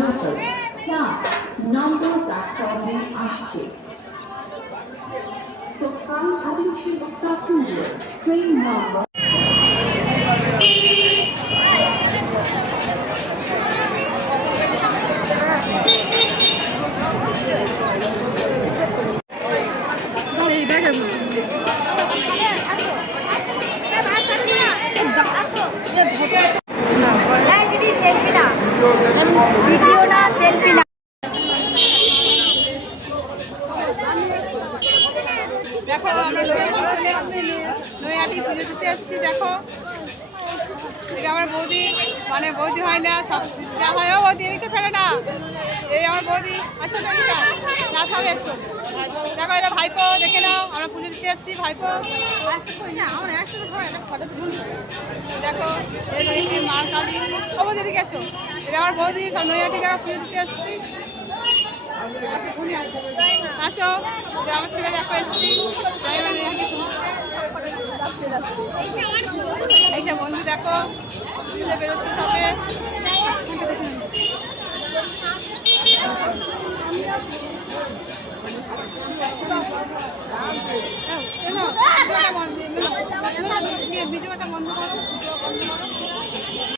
Local 4 নম্বর প্ল্যাটফর্মে আসছে। So kind attention of passengers, train number video না সেলফি না। দেখো আমরা নৈহাটি পুজো দিতে এসেছি। দেখো আমার বৌদি, মানে বৌদি হয় না, সব দেখা হয়। বৌদি এদিকে ফেলে না, এই আমার বৌদি। আচ্ছা না সব এসছো। দেখো এটা ভাইপো, দেখে নাও আমরা পুজো দিতে এসেছি। ভাইপো আমার একসাথে ফটো তুলুন। দেখো এই নৈহাটি মার কালী, ও বৌদি এদিকে এসো। এটা আমার বৌদি, সব নৈহাটি জায়গা পুজো দিতে এসেছি। আসো আমার ছেলে দেখো এসেছি। এইসব বন্ধু দেখো বেরোচ্ছে সবে। ভিডিওটা বন্ধ করো।